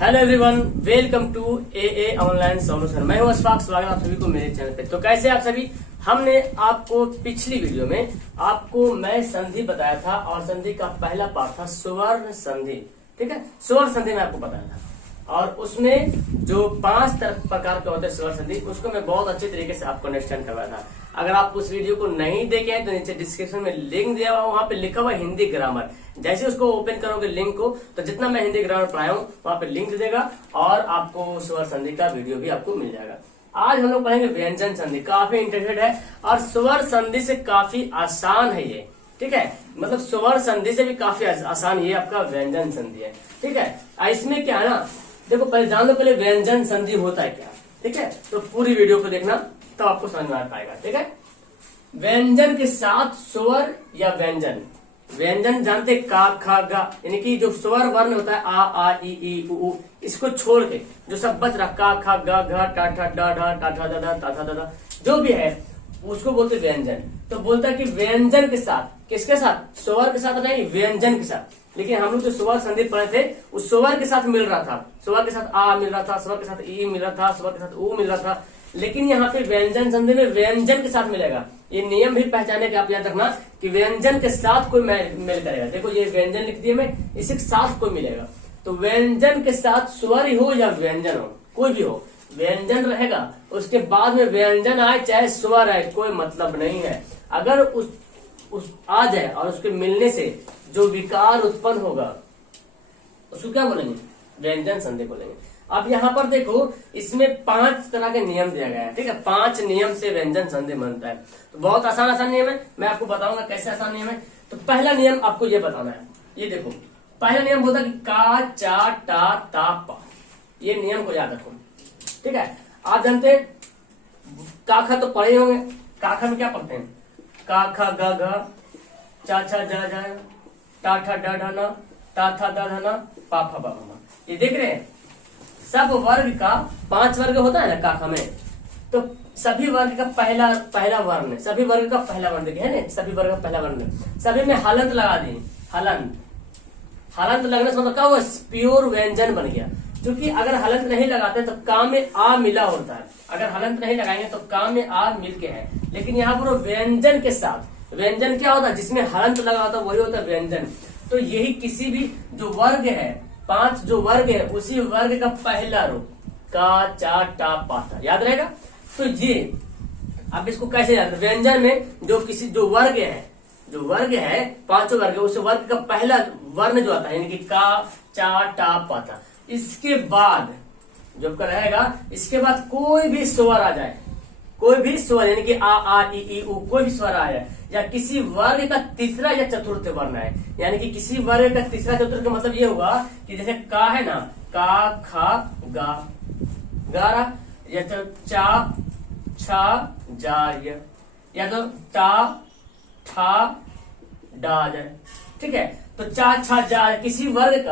Hello everyone, welcome to a online solution. मैं हूं अशफाक, स्वागत आप सभी को मेरे चैनल पे। तो कैसे आप सभी? हमने आपको पिछली वीडियो में आपको मैं संधि बताया था और संधि का पहला पार्ट था स्वर्ण संधि। ठीक है, स्वर्ण संधि में आपको बताया था और उसमें जो 5 प्रकार के होते हैं स्वर्ण संधि, उसको मैं बहुत अच्छे तरीके से आपको अंडरस्टैंड करवाया था। अगर आप उस वीडियो को नहीं देखे हैं तो नीचे डिस्क्रिप्शन में लिंक दिया हुआ, वहां पे लिखा हुआ हिंदी ग्रामर। जैसे उसको ओपन करोगे लिंक को, तो जितना मैं हिंदी ग्रामर पढ़ाया हूँ वहां पे लिंक दे देगा और आपको स्वर संधि का वीडियो भी आपको मिल जाएगा। आज हम लोग पढ़ेंगे व्यंजन संधि। काफी इंटरेस्टेड है और स्वर संधि से काफी आसान है ये। ठीक है, मतलब स्वर संधि से भी काफी आसान ये आपका व्यंजन संधि है। ठीक है, इसमें क्या है ना, देखो पहले जान लो पहले व्यंजन संधि होता है क्या। ठीक है, तो पूरी वीडियो को देखना तो आपको समझ में आ पाएगा। ठीक है, व्यंजन के साथ स्वर या व्यंजन, व्यंजन जानते का खा गा, यानी कि जो स्वर वर्ण होता है आ ई उ, इसको छोड़ के जो सब बच रहा का खा गा घा टा ठा डा ढा टा ठा दा ता था दा जो भी है उसको बोलते व्यंजन। तो बोलता है कि व्यंजन के साथ, किसके साथ? स्वर के साथ नहीं, व्यंजन के साथ। लेकिन हम लोग जो स्वर संधि पढ़े थे उस स्वर के साथ मिल रहा था, स्वर के साथ आ मिल रहा था, स्वर के साथ ई मिल रहा था, स्वर के साथ ऊ मिल रहा था। लेकिन यहाँ पे व्यंजन संधि में व्यंजन के साथ मिलेगा। ये नियम भी पहचाने के आप याद रखना कि व्यंजन के साथ कोई मेल करेगा। देखो ये व्यंजन लिख दिए मैं, इसी के साथ कोई मिलेगा। तो व्यंजन के साथ स्वर ही हो या व्यंजन हो, कोई भी हो, व्यंजन रहेगा, उसके बाद में व्यंजन आए चाहे स्वर आए, कोई मतलब नहीं है। अगर उस आ जाए और उसके मिलने से जो विकार उत्पन्न होगा उसको क्या बोलेंगे? व्यंजन संधि बोलेंगे। अब यहाँ पर देखो, इसमें 5 तरह के नियम दिया गया है। ठीक है, 5 नियम से व्यंजन संधि बनता है। तो बहुत आसान नियम है, मैं आपको बताऊंगा कैसे आसान नियम है। तो पहला नियम आपको ये बताना है, ये देखो पहला नियम होता है कि का चा टा ता पा। ये नियम को याद रखो। ठीक है, आप जानते हैं काखा तो पढ़े होंगे। काखा में क्या पढ़ते हैं? का खा गा घा चा छा जा जा टा ठा डा ढा ना ता था दा धा ना पा फा बा मा। ये देख रहे हैं, सब वर्ग का 5 वर्ग होता है ना काखा में। तो सभी वर्ग का पहला वर्ण, सभी वर्ग का पहला वर्ण देखे है ना, सभी वर्ग का पहला वर्ण, सभी में हलंत लगा दिए। हलंत लगने से मतलब क्या हुआ? प्योर व्यंजन बन गया। क्योंकि अगर हलंत नहीं लगाते तो काम में आ मिला होता है, अगर हलंत नहीं लगाएंगे तो काम में आ मिल के है। लेकिन यहाँ पर व्यंजन के साथ, व्यंजन क्या होता है? जिसमें हलंत लगा होता है वही होता है व्यंजन। तो यही किसी भी जो वर्ग है, 5 जो वर्ग है, उसी वर्ग का पहला रूप का चा टा पाता, याद रहेगा। तो ये अब इसको कैसे याद? व्यंजन में जो किसी जो वर्ग है, जो वर्ग है 5 वर्ग है, उस वर्ग का पहला वर्ण जो आता है यानी कि का चा टा पाता, इसके बाद जो आपका रहेगा, इसके बाद कोई भी स्वर आ जाए, कोई भी स्वर यानी कि आ ई उ, कोई भी स्वर आ जाए, या किसी वर्ग का तीसरा या चतुर्थ वर्ण है, यानी कि किसी वर्ग का तीसरा चतुर्थ का मतलब ये हुआ कि जैसे का है ना, का खा गा गारा, या तो चा छा जा, या तो टा ठा डा जाए। ठीक है, तो चा छा जा, किसी वर्ग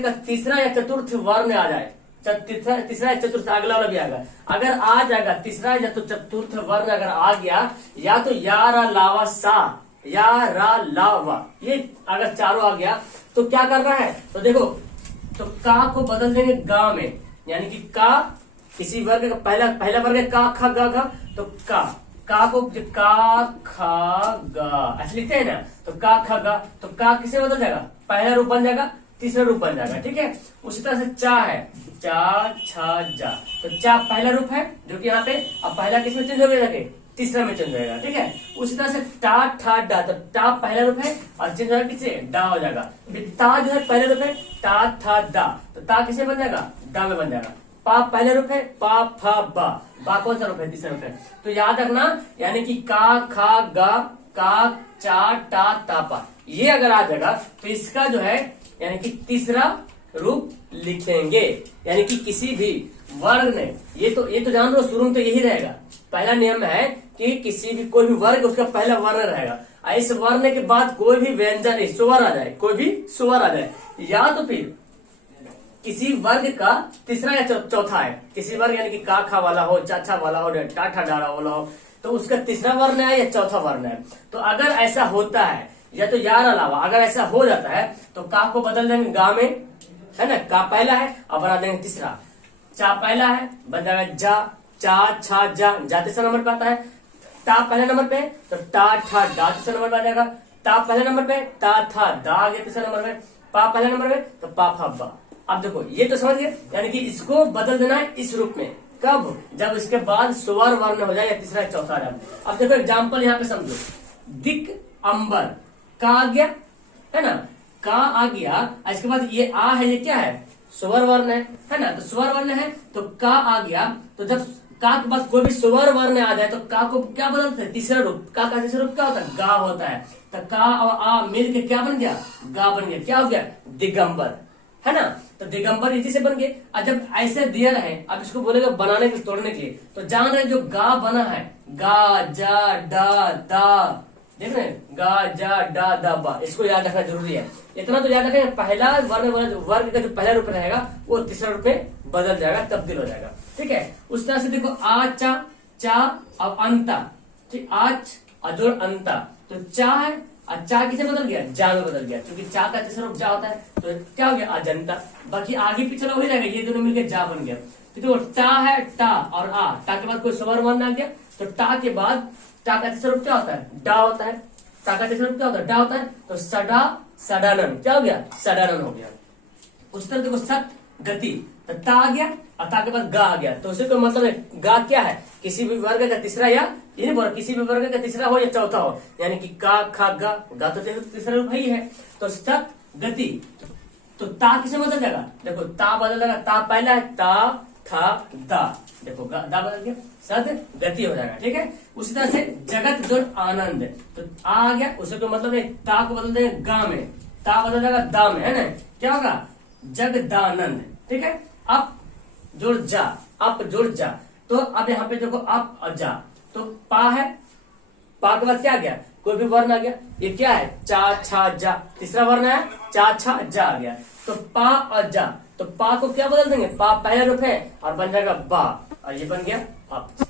का तीसरा या चतुर्थ वर्ण आ जाए, तीसरा या चतुर्थ अगला वाला भी आएगा। अगर आ जाएगा तीसरा या तो चतुर्थ वर्ण अगर आ गया, या तो या रा लावा सा, या रा लावा, ये अगर चारों आ गया तो क्या करना है? तो देखो, तो का को बदल देंगे गा में, यानी कि का किसी वर्ग का पहला वर्ग है का खा गा घा, तो का को का खा गा ऐसे लिखते हैं ना, तो का खा गा, तो का किसे बदल जाएगा? पहला रूप बन जाएगा, तीसरा रूप बन जाएगा। ठीक है, उसी तरह से चा है, चा छा जा, तो चा पहला रूप है जो कि यहाँ पे, अब पहला किसमें चेंज हो गया? तीसरा में चेंज होगा। ठीक है, उसी तरह से टा ठा डा, तो टा पहला रूप है और चेंज होगा किससे? डा हो जाएगा। ता जो है पहले रूप है, ता था दा, तो ता किसे बन जाएगा? डा में बन जाएगा। पा पहला रूप है, पा फा बा कौन सा रूप है? तीसरा रूप है। तो याद रखना, यानी कि का खा गा का चा टा ता पा, ये अगर आ जाएगा तो इसका जो है यानी कि तीसरा रूप लिखेंगे। यानी कि किसी भी वर्ग ने, ये तो जान लो शुरू में तो यही रहेगा, पहला नियम है कि किसी भी कोई भी वर्ग उसका पहला वर्ण रहेगा, इस वर्ण के बाद कोई भी व्यंजन स्वर आ जाए, कोई भी स्वर आ जाए, या तो फिर किसी वर्ग का तीसरा या चौथा है, किसी वर्ग यानी कि का खा वाला हो, चाचा वाला हो, टाठा डाड़ा वाला हो, तो उसका तीसरा वर्ण है या चौथा वर्ण है। तो अगर ऐसा होता है या तो यार अलावा। अगर ऐसा हो जाता है तो का को बदल देंगे गा में, है ना, का पहला है और बना देंगे तीसरा। चा पहला है बन जाएगा जा, चा छा जा तीसरा नंबर पे आता है। टा पहले नंबर पे तो टा ठा डा तीसरा नंबर पे आ जाएगा। ता पहले नंबर पे, ता था दा आ गया तीसरा नंबर पे। पा पहले नंबर पे तो पा फा बा। अब देखो ये तो समझ गए, यानी कि इसको बदल देना है इस रूप में। कब? जब इसके बाद स्वर वर्ण हो जाए या तीसरा चौथा आ जाए। अब देखो एग्जाम्पल यहाँ पे समझो, दिक अंबर का आ गया, है ना, का आ गया। इसके बाद ये आ है, ये क्या है? स्वर वर्ण है ना, तो स्वर वर्ण है तो का आ गया। तो जब का के बाद कोई भी स्वर वर्ण आ जाए तो का को क्या बदलते हैं? तीसरा रूप। का तीसरा रूप क्या होता है? गा होता है। तो का और आ मिल के क्या बन गया? गा बन गया। क्या हो गया? दिगंबर, है ना। तो दिगंबर इसी से बन गए। और जब ऐसे दिया रहे, अब इसको बोलेगा बनाने के तोड़ने के लिए, तो जान रहे जो गा बना है, गा जा डा दा, देख रहे हैं, गा जा डा दा बा, इसको याद रखना जरूरी है। इतना तो याद रखें, पहला वर्ग का जो पहला रूप रहेगा वो तीसरा रूप में बदल जाएगा, तब्दील हो जाएगा। ठीक है, उस तरह से देखो आ चा और अंता, ठीक, आज अजोड़ अंता, तो चा है और चा किसे बदल गया? जा में बदल गया, क्योंकि चा का तीसरा रूप जा होता है। तो क्या हो गया? अजंता। बाकी आगे पीछे हो जाएगा, ये दोनों मिलकर जा बन गया। तो टा है टा और आ, टा के बाद कोई स्वर वर्ण आ गया तो टा के बाद टा का तीसरा रूप क्या होता है? डा होता है। टा का तीसरा रूप क्या होता है? डा होता है। तो सडा सडानन, क्या हो गया? सडानन हो गया। उस तरह देखो सत गति, तो ता आ गया और ता के बाद गा आ गया। तो उसे कोई मतलब है, गा क्या है? किसी भी वर्ग का तीसरा, या ये नहीं बोला किसी भी वर्ग का तीसरा हो या चौथा हो, यानी कि का खा गा, गा तो तीसरा रूप ही है। तो सत गति, तो ता किसे बदल जाएगा? देखो ता बदल जाएगा, ता पहला है, ता था दा, देखो दा बदल गया, सद गति हो जाएगा। ठीक है, उसी तरह से जगत जो आनंद, तो आ गया, उसे कोई मतलब नहीं, ता को बदल देंगे गा में, ता बदल जाएगा दा में, है ना, क्या होगा? जगदानंद। ठीक है, अप जोड़ जा, अप जोड़ जा, तो अब यहाँ पे देखो अप और जा, तो पा है, पा के बाद क्या आ गया? कोई भी वर्ण आ गया। ये क्या है? चा छा जा, तीसरा वर्ण है, चा छा जा आ गया। तो पा और जा, तो पा को क्या बदल देंगे? पा पहला रूप है और बन जाएगा बा, और ये बन गया अप।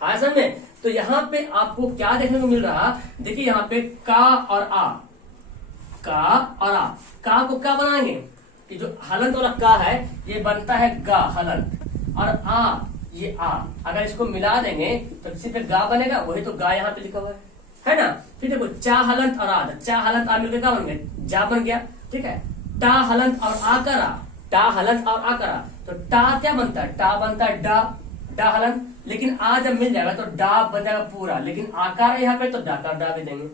आया समझ में? तो यहाँ पे आपको क्या देखने को मिल रहा? देखिए यहाँ पे का और आ, का और आ, का को क्या बनाएंगे कि जो हलंत वाला का है ये बनता है गा, हलंत, और आ ये आ, अगर इसको मिला देंगे तो किसी पे गा बनेगा, वही तो गा यहाँ पे लिखा हुआ है ना। फिर देखो चा हलंत और आ, चा हलंत आ मिलकर क्या बन गया? जा बन गया। ठीक है, टा हलंत और आ करा, टा हलंत और आ करा, तो टा क्या बनता है? टा बनता है डा, डा हलंत, लेकिन आ जब मिल जाएगा तो डा बन जाएगा पूरा, लेकिन आकार है यहाँ पे तो डाकार डा भी देंगे।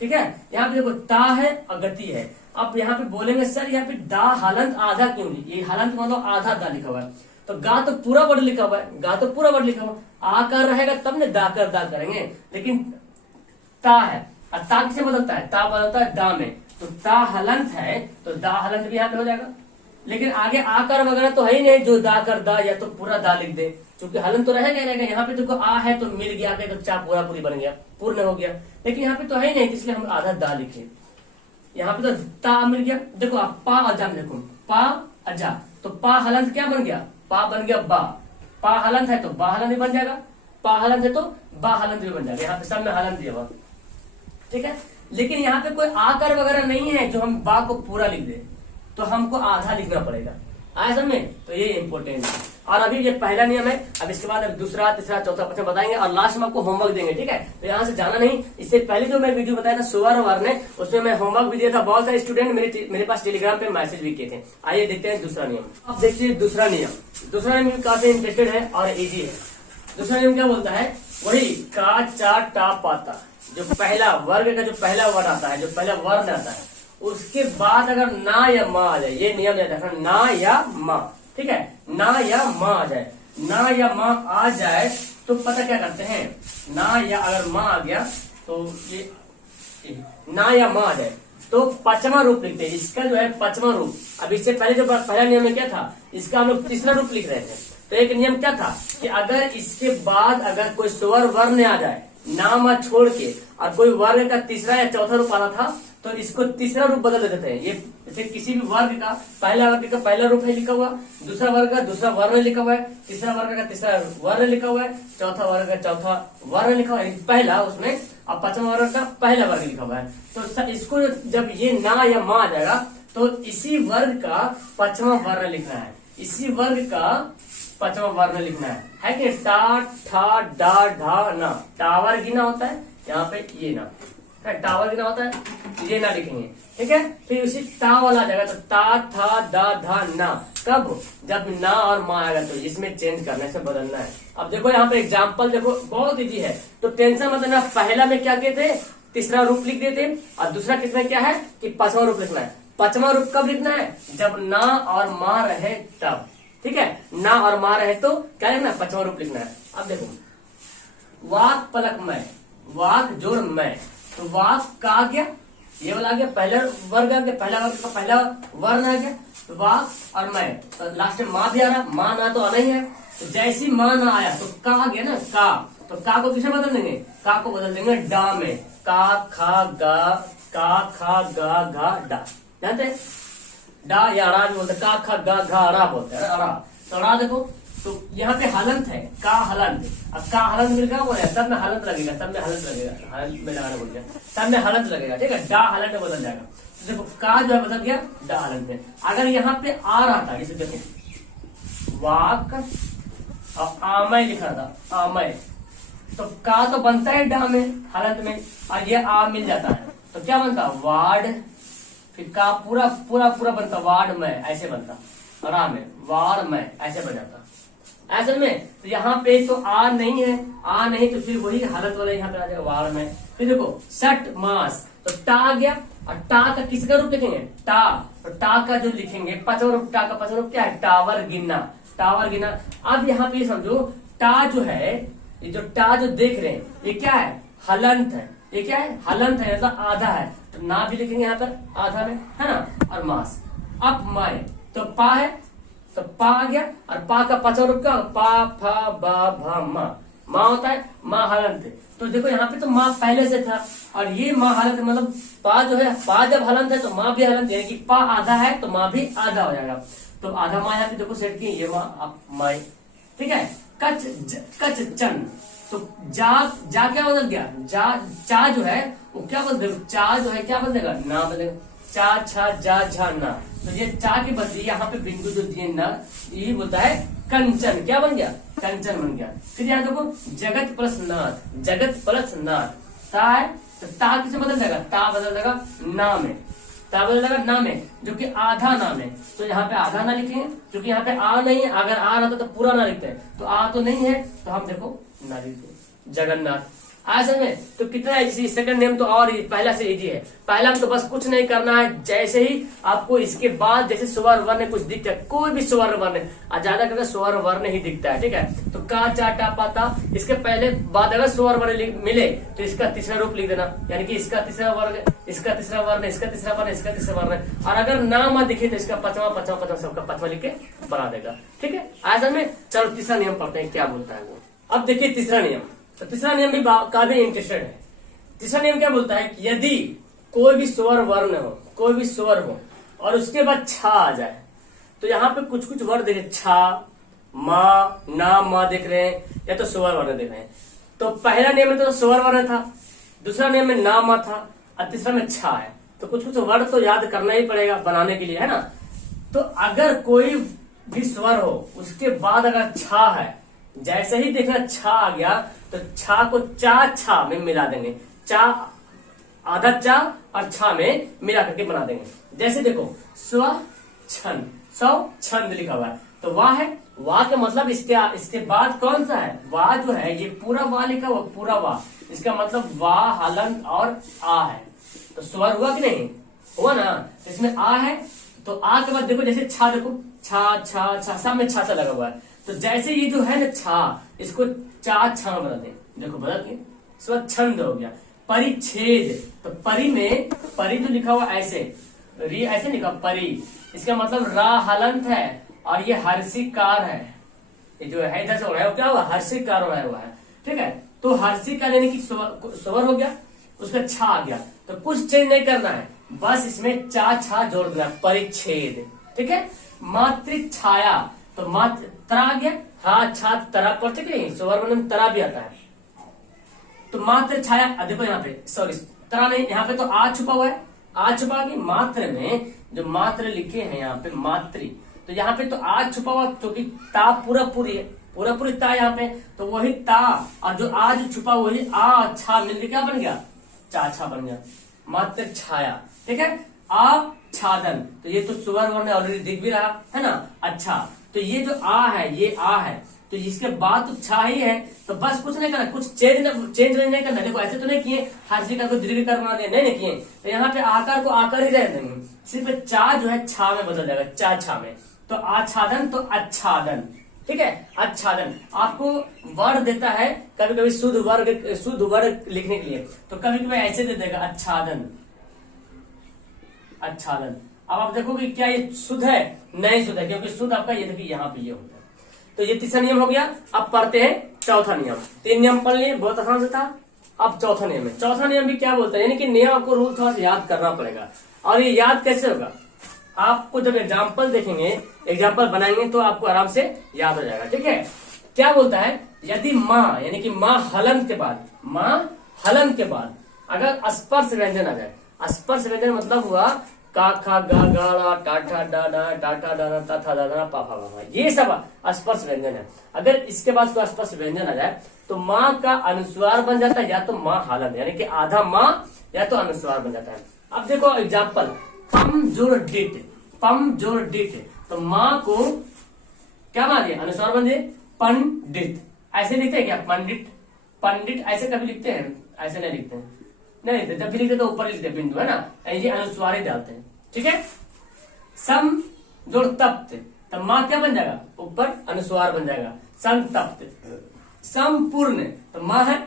ठीक है, यहाँ पे देखो ता है और गति है। अब यहाँ पे बोलेंगे सर यहाँ पे दा हलंत आधा क्यों नहीं? ये हलंत मतलब आधा दा लिखा हुआ है, तो गा तो पूरा वर्ड लिखा हुआ है, गा तो पूरा वर्ड लिखा हुआ है, आकार रहेगा तब ने दाकर दा करेंगे, लेकिन ता है और ता किसे बदलता है? ता बदलता है दा में, तो ता हलंत है तो दा हलंत भी यहाँ पे हो जाएगा। लेकिन आगे आकार वगैरह तो है ही नहीं जो दा कर दा, या तो पूरा दा लिख दे, क्योंकि हलन तो रहेगा ही रहेगा। यहाँ पे देखो आ है तो मिल गया, तो चा पूरा पूरी बन गया, पूर्ण हो गया, लेकिन यहाँ पे तो है ही नहीं, इसलिए हम आधा दा लिखे। यहाँ पे तो ता मिल गया। देखो आप पा अजा में देखो, पा अजा, तो पा हलंत क्या बन गया? पा बन गया बा, पा हलंत है तो बा हलंत भी बन जाएगा, पा हलंत है तो बा हलंत भी बन जाएगा। यहाँ पे सब में हलंत दिया हुआ। ठीक है, लेकिन यहाँ पे कोई आकार वगैरह नहीं है जो हम बा को पूरा लिख दे, तो हमको आधा लिखना पड़ेगा। आया समझ में? तो ये इंपॉर्टेंट है। और अभी ये पहला नियम है, अब इसके बाद अब दूसरा तीसरा चौथा प्रश्न बताएंगे और लास्ट में आपको होमवर्क देंगे। ठीक है, तो यहाँ से जाना नहीं। इससे पहले जो मैं वीडियो बताया था स्वर वर्ण, उसमें मैं होमवर्क भी दिया था। बहुत सारे स्टूडेंट मेरे पास टेलीग्राम पे मैसेज भी किए थे। आइए देखते हैं दूसरा नियम। अब देखिए दूसरा नियम, दूसरा नियम काफी इंटरेस्टेड है और इजी है। दूसरा नियम क्या बोलता है? वही का चा टा पाता, जो पहला वर्ग का जो पहला वर्ड आता है, जो पहला वर्ण आता है, उसके बाद अगर ना या माँ आ जाए, ये नियम याद रखना, ना या माँ। ठीक है, ना या माँ आ जाए, ना या माँ आ जाए तो पता क्या करते हैं? ना या अगर माँ आ गया तो ये ना या माँ आ जाए तो पांचवा रूप लिखते हैं। इसका जो है पांचवा रूप। अब इससे पहले जो पहला नियम में क्या था, इसका हम लोग तीसरा रूप लिख रहे थे। तो एक नियम क्या था कि अगर इसके बाद अगर कोई स्वर वर्ण आ जाए, ना माँ छोड़ के, और कोई वर्ग का तीसरा या चौथा रूप आना था, तो इसको तीसरा रूप बदल देते थे। ये जैसे किसी भी वर्ग का पहला रूप है लिखा हुआ, दूसरा वर्ग का दूसरा वर्ण लिखा हुआ है, तीसरा वर्ग का तीसरा वर्ण लिखा हुआ है, चौथा वर्ग का चौथा वर्ण लिखा हुआ है पहला उसमें, अब पांचवा वर्ग का पहला वर्ग लिखा हुआ है। तो इसको जब ये ना या मा आ जाएगा तो इसी वर्ग का पांचवा वर्ण लिखना है, इसी वर्ग का पांचवा वर्ण लिखना है कि टा ठा डा ढा ना। टावर गिना होता है यहाँ पे, ये ना टावर गिना होता है, ये ना लिखेंगे, ठीक है। फिर उसी टा वाला आ जाएगा तो टा था दा धा ना। कब? जब ना और मा आएगा तो इसमें चेंज करने से बदलना है। अब देखो यहाँ पे एग्जाम्पल देखो, बहुत इजी है, तो टेंशन मत लेना। पहला में क्या किए थे, तीसरा रूप लिख दिए थे, और दूसरा किसमें क्या है कि पांचवा रूप लिखना है। पांचवा रूप कब लिखना है? जब ना और मा रहे तब, ठीक है। ना और मा रहे तो क्या लिखना है? पांचवा रूप लिखना है। अब देखो वाक पलक मैं, वाक जोड़ मैं, तो वाक का आ गया, ये वाला आ गया, पहला वर्ग आ गया, पहला वर्ग का पहला वर्ण आ गया, तो वाक और मैं, तो लास्ट में माँ भी आ रहा, माँ ना तो आना ही है। तो जैसी माँ ना आया तो का आ गया ना, का, तो का को किसे बदल देंगे? का को बदल देंगे डा में। का खा गा डा, जानते हैं डा या रा भी बोलते, का खा गा घा रा बोलते हैं, रा। तो रा देखो, तो यहाँ पे हलंत है, का हलंत। अब का हलंत मिल गया बोले, तब में हलंत लगेगा, तब में हलंत लगेगा, हलंत में लगाना बोल गया, तब में हलंत लगेगा, ठीक है। डा हलंत में बदल जाएगा। तो देखो का जो है बदल गया डा हलंत में। अगर यहाँ पे आ रहा था, जैसे देखो वाक और आमय लिखा था, आमय, तो का तो बनता है डा में हलंत में, और ये आ मिल जाता है तो क्या बनता? वार्ड। फिर का पूरा पूरा पूरा बनता वार्ड में, ऐसे बनता, रा में वार में, ऐसे बन जाता ऐसे में। तो यहाँ पे तो आ नहीं है, आ नहीं तो फिर वही हालत वाला यहाँ पे आ जाएगा वार में। फिर देखो सट मास, तो टा आ गया, और टा का किसका रूप लिखेंगे? टा। तो टा का जो लिखेंगे पांचवा रूप, टा का पांचवा रूप क्या है? टावर गिनना, टावर गिनना। अब यहाँ पे समझो टा जो है, ये जो टा जो देख रहे हैं ये क्या है? हलंत है। ये क्या है? हलंत है, मतलब आधा है, तो ना भी लिखेंगे यहाँ पर आधा में, है ना, और मास। अब माए, तो पा है, तो पा आ गया, और पा का पांचवा रूप का पा फा बा भा मा, माँ होता है, माँ हलंत। तो देखो यहाँ पे तो माँ पहले से था, और ये माँ हलंत, मतलब पा जो है, पा जब हलंत है तो माँ भी हलंत, यानी कि पा आधा है तो माँ भी आधा हो जाएगा। तो आधा माँ यहाँ पे देखो सेट की, ये माँ अब माई, ठीक है। कच चन, तो जा क्या बदल गया? चा जो है वो क्या बदल देगा? चा जो है क्या बदलेगा? ना बदलेगा, चा छा जा झा ना। तो ये चा के बदले यहाँ पे बिंदु जो दिए ना, ये बोलता है कंचन। क्या बन गया? कंचन बन गया। फिर यहाँ देखो जगत प्लस नाथ, जगत प्लस नाथ, ता है तो ता किसे बदल जाएगा? ता बदल जाएगा ना में, ता बदल जाएगा ना में, जो कि आधा ना में। तो यहाँ पे आधा ना लिखेंगे, क्योंकि यहाँ पे आ नहीं है। अगर आ रहता तो पूरा ना लिखते हैं, तो आ तो नहीं है तो हम देखो ना लिखते जगन्नाथ। ऐसे में तो कितना है? जैसे सेकंड नेम तो और पहला से इजी है। पहला में तो बस कुछ नहीं करना है, जैसे ही आपको इसके बाद जैसे स्वर वर्ण कुछ दिखता है, कोई भी स्वर वर्ण, ज्यादा करके स्वर वर्ण ही दिखता है, ठीक है। तो का चा टा पा ता, इसके पहले बाद अगर स्वर वर्ण मिले तो इसका तीसरा रूप लिख देना, यानी कि इसका तीसरा वर्ग, इसका तीसरा वर्ण, इसका तीसरा वर्ण, इसका तीसरा वर्ण। और अगर नाम दिखे तो इसका पचवा सबका पचवा लिख के बना देगा, ठीक है। ऐसा में चलो तीसरा नियम पढ़ते हैं क्या बोलता है वो। अब देखिए तीसरा नियम, तो तीसरा नियम भी काफी इंटरेस्टेड है। तीसरा नियम क्या बोलता है कि यदि कोई भी स्वर वर्ण हो, कोई भी स्वर हो और उसके बाद छा आ जाए, तो यहाँ पे कुछ कुछ वर्ड देखे, छा, माँ, ना, माँ देख रहे हैं, या तो स्वर वर्ण देख रहे हैं। तो पहला नियम में तो स्वर वर्ण था, दूसरा नियम में ना, माँ था, और तीसरा में छा है। तो कुछ कुछ वर्ड तो याद करना ही पड़ेगा बनाने के लिए, है ना। तो अगर कोई भी स्वर हो उसके बाद अगर छा है, जैसे ही देखना छा आ गया तो छा को चा छा में मिला देंगे, चा आधा चा और छा में मिला करके बना देंगे। जैसे देखो स्व छंद, सौ छंद लिखा हुआ है, तो वाह है, वाह का मतलब इसके बाद कौन सा है? वाह जो है ये पूरा वाह लिखा हुआ, पूरा वाह, इसका मतलब वाह हलंत और आ है। तो स्वर हुआ कि नहीं हुआ ना? तो इसमें आ है, तो आ के बाद देखो जैसे छा, देखो छा छा छा, सब में छा सा लगा हुआ है। तो जैसे ये जो है ना छा, इसको चा छा बदल दें, देखो बदल के स्वच्छंद हो गया। परिच्छेद, तो परी में, परी जो लिखा हुआ ऐसे, री ऐसे लिखा परी, इसका मतलब रा हलंत है और ये हर्षिकार है, ये जो है इधर से हो रहा है वो क्या हुआ? हर्षिकार हो रहा है, ठीक है। तो हर्षिकार यानी कि स्वर हो गया, उसका छा आ गया, तो कुछ चेंज नहीं करना है, बस इसमें चा छा जोड़ देना, परिच्छेद। ठीक है, मातृछाया, तो मात्र तरा आ गया, हाँ छा तरा पढ़ते कि नहीं, स्वर में तरा भी आता है, तो मात्र छाया। देखो यहाँ पे सॉरी तरा नहीं, यहाँ पे तो आ छुपा हुआ है, आ छुपा गई मात्र में, जो मात्र लिखे हैं यहाँ पे मातृ, तो यहाँ पे तो आ छुपा हुआ, क्योंकि ता पूरा पूरी है, पूरा पूरी ता यहाँ पे, तो वही ता और जो आज छुपा वही आ छा मिलकर क्या बन गया, चाछा बन गया, मात्र छाया। ठीक है, आच्छादन, तो ये तो सुवर वर्ण ऑलरेडी दिख भी रहा है ना। अच्छा, तो ये जो आ है, ये आ है, तो इसके बाद तो छा ही है, तो बस कुछ नहीं करना, कुछ चेंज नहीं करना। देखो ऐसे तो नहीं किए हार्जिकार को दीर्घिकार बना दिया, नहीं किए, तो यहाँ पे आकार को आकार ही रह देंगे, सिर्फ चा जो है छा में बदल जाएगा, चा छा में, तो आच्छादन तो आच्छादन। ठीक है, आच्छादन आपको वर्ड देता है कभी कभी शुद्ध वर्ग लिखने के लिए, तो कभी कभी ऐसे दे देगा आच्छादन, आच्छादन। अब आप देखोगे क्या ये शुद्ध है, नहीं शुद्ध है, क्योंकि शुद्ध आपका ये देखिए यहाँ पे ये होता है। तो ये तीसरा नियम हो गया। अब पढ़ते हैं चौथा नियम। 3 नियम पढ़ लिए, बहुत आसान से था। अब चौथा नियम है। चौथा नियम भी क्या बोलता है, यानी कि नियम आपको रूल थोड़ा सा याद करना पड़ेगा, और ये याद कैसे होगा, आपको जब एग्जाम्पल देखेंगे, एग्जाम्पल बनाएंगे तो आपको आराम से याद हो जाएगा। ठीक है, क्या बोलता है, यदि माँ यानी कि माँ हलन के बाद, माँ हलन के बाद अगर स्पर्श व्यंजन आ जाए, स्पर्श व्यंजन मतलब हुआ का खा गा गा टा ठा डा डा टा ठा डा ता था दा दा पा फा वा, ये सब स्पर्श व्यंजन है। अगर इसके बाद कोई स्पर्श व्यंजन आ जाए तो माँ का अनुस्वार बन जाता है, या तो माँ हलन यानी कि आधा माँ, या तो अनुस्वार बन जाता है। अब देखो एग्जाम्पल, पम जोड़ डिट, पम जोड़ डिट, तो माँ को क्या मान दिया, अनुस्वार बन दिए, पंडित। ऐसे लिखते हैं क्या, पंडित, पंडित ऐसे कभी लिखते हैं, ऐसे नहीं लिखते हैं, नहीं लिखते, जब भी लिखते तो ऊपर लिखते बिंदु, है ना, ये अनुस्वार ही डालते हैं। ठीक है, सम जोड़ तप्त, तब माँ क्या बन जाएगा, ऊपर अनुस्वार बन जाएगा, संतप्त। संपूर्ण, तो माँ है,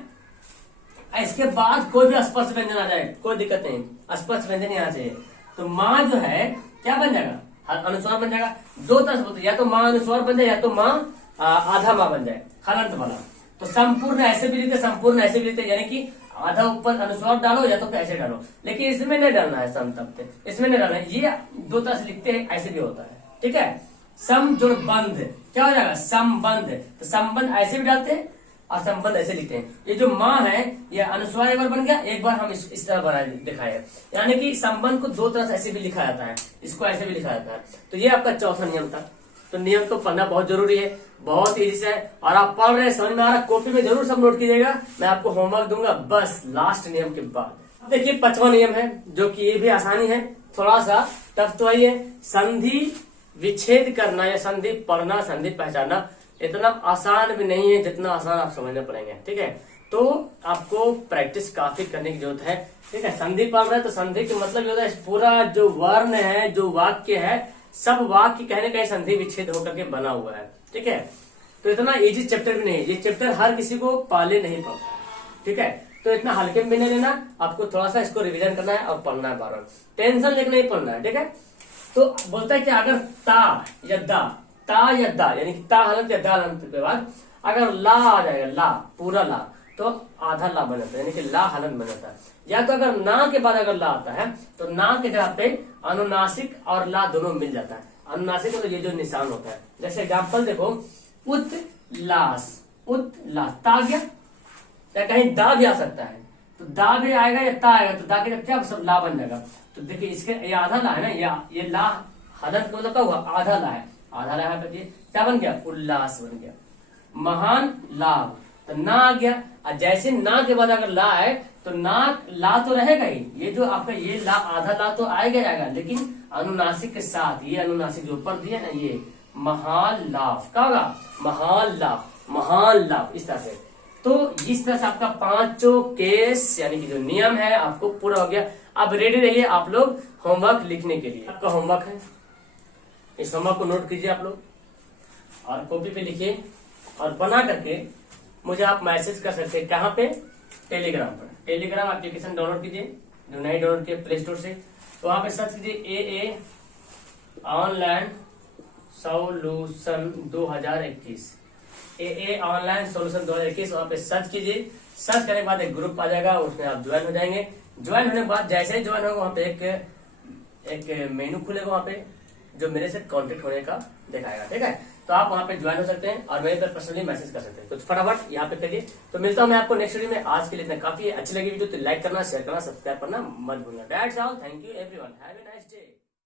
इसके बाद कोई भी स्पर्श व्यंजन आ जाए कोई दिक्कत नहीं, स्पर्श व्यंजन यहाँ चाहिए, तो माँ जो है क्या बन जाएगा, अनुस्वार बन जाएगा। दो तरह से बोलते, या तो माँ अनुस्वार बन जाए, या तो माँ आधा माँ बन जाए, हलंत वाला। तो संपूर्ण ऐसे भी लिखते, संपूर्ण ऐसे भी लिखते, यानी कि आधा ऊपर अनुस्वार डालो या तो ऐसे डालो, लेकिन इसमें नहीं डालना है, संतप्त इसमें नहीं डालना है, ये दो तरह से लिखते हैं, ऐसे भी होता है। ठीक है, सम जोड़ बंध, क्या हो जाएगा, संबंध, तो संबंध ऐसे भी डालते हैं और संबंध ऐसे लिखते हैं। ये जो माँ है ये अनुस्वार एक बार बन गया, एक बार हम इस तरह बना दिखाए, यानी कि संबंध को दो तरह से ऐसे भी लिखा जाता है, इसको ऐसे भी लिखा जाता है। तो ये आपका चौथा नियम था। तो नियम तो पढ़ना बहुत जरूरी है, बहुत इजी से है, और आप पढ़ रहे हैं, समझ में आ रहा, कॉपी में जरूर सब नोट कीजिएगा, मैं आपको होमवर्क दूंगा बस लास्ट नियम के बाद। अब देखिए 5वां नियम है, जो कि ये भी आसानी है, थोड़ा सा टफ तो ही है। संधि विच्छेद करना या संधि पढ़ना, संधि पहचानना इतना आसान भी नहीं है जितना आसान आप समझने पड़ेंगे। ठीक है, तो आपको प्रैक्टिस काफी करने की जरूरत है। ठीक है, संधि पढ़ रहे हैं तो संधि के मतलब ये होता है पूरा जो वर्ण है, जो वाक्य है, सब वाक्य कहीं ना कहीं संधि विच्छेद होकर के बना हुआ है। ठीक है, तो इतना इजी चैप्टर भी नहीं है, ये चैप्टर हर किसी को पहले नहीं पढ़ता। ठीक है, तो इतना हल्के में भी नहीं लेना, आपको थोड़ा सा इसको रिवीजन करना है और पढ़ना है बार-बार, टेंशन लेकर नहीं पढ़ना है। ठीक है, तो बोलता है कि अगर ता या दा यानी कि ता हलंत या दा हलंत के बाद अगर ला आ जाएगा, ला पूरा ला, तो आधा ला बन जाता है, यानी कि ला हलन बन जाता है। या तो अगर ना के बाद अगर ला आता है तो ना के जगह पे अनुनासिक और ला दोनों मिल जाता है। अनुनासिक मतलब ये जो निशान होता है, जैसे एग्जाम्पल देखो, उत्लास, उत्लास, ता गया, या कहीं दा भी आ सकता है, तो दा भी आएगा या ता आएगा, तो दा के क्या सब ला बन जाएगा। तो देखिए इसके ये आधा ला है ना, ये ला हलन का मतलब क्या हुआ, आधा ला है, आधा ला है, क्या बन गया, उल्लास बन गया। महान लाभ, तो ना आ गया, और जैसे ना के बाद अगर ला है तो ना ला तो रहेगा ही, ये जो आपका ये ला आधा ला तो आएगा, लेकिन अनुनासिक के साथ, ये अनुनासिक जो ऊपर दिया ना, ये महान लाभ, क्या होगा, महान लाभ, महान लाभ, इस तरह से। तो इस तरह से आपका 5 केस यानी कि जो नियम है आपको पूरा हो गया। अब रेडी रहिए आप लोग होमवर्क लिखने के लिए। आपका होमवर्क है, इस होमवर्क को नोट कीजिए आप लोग और कॉपी पे लिखिए, और बना करके मुझे आप मैसेज कर सकते हैं, कहाँ पे, टेलीग्राम पर। टेलीग्राम एप्लीकेशन डाउनलोड कीजिए, जो नहीं डाउनलोड किए प्ले स्टोर से, तो वहां पे सर्च कीजिए AA online solution 2021, AA online solution 2021, वहां पे सर्च कीजिए। सर्च करने के बाद एक ग्रुप आ जाएगा, उसमें आप ज्वाइन हो जाएंगे। ज्वाइन होने के बाद जैसे ही ज्वाइन होगा वहाँ पे एक मेनू खुलेगा, वहाँ पे जो मेरे से कांटेक्ट होने का दिखाएगा। ठीक है, तो आप वहाँ पे ज्वाइन हो सकते हैं और मेरे पर पर्सनली मैसेज कर सकते हैं। तो फटाफट यहाँ पे करिए। तो मिलता हूँ मैं आपको नेक्स्ट वीडियो में। आज के लिए इतना काफी है। अच्छी लगी वीडियो तो लाइक करना, शेयर करना, सब्सक्राइब करना मत भूलना। That's all, thank you everyone, have a nice day.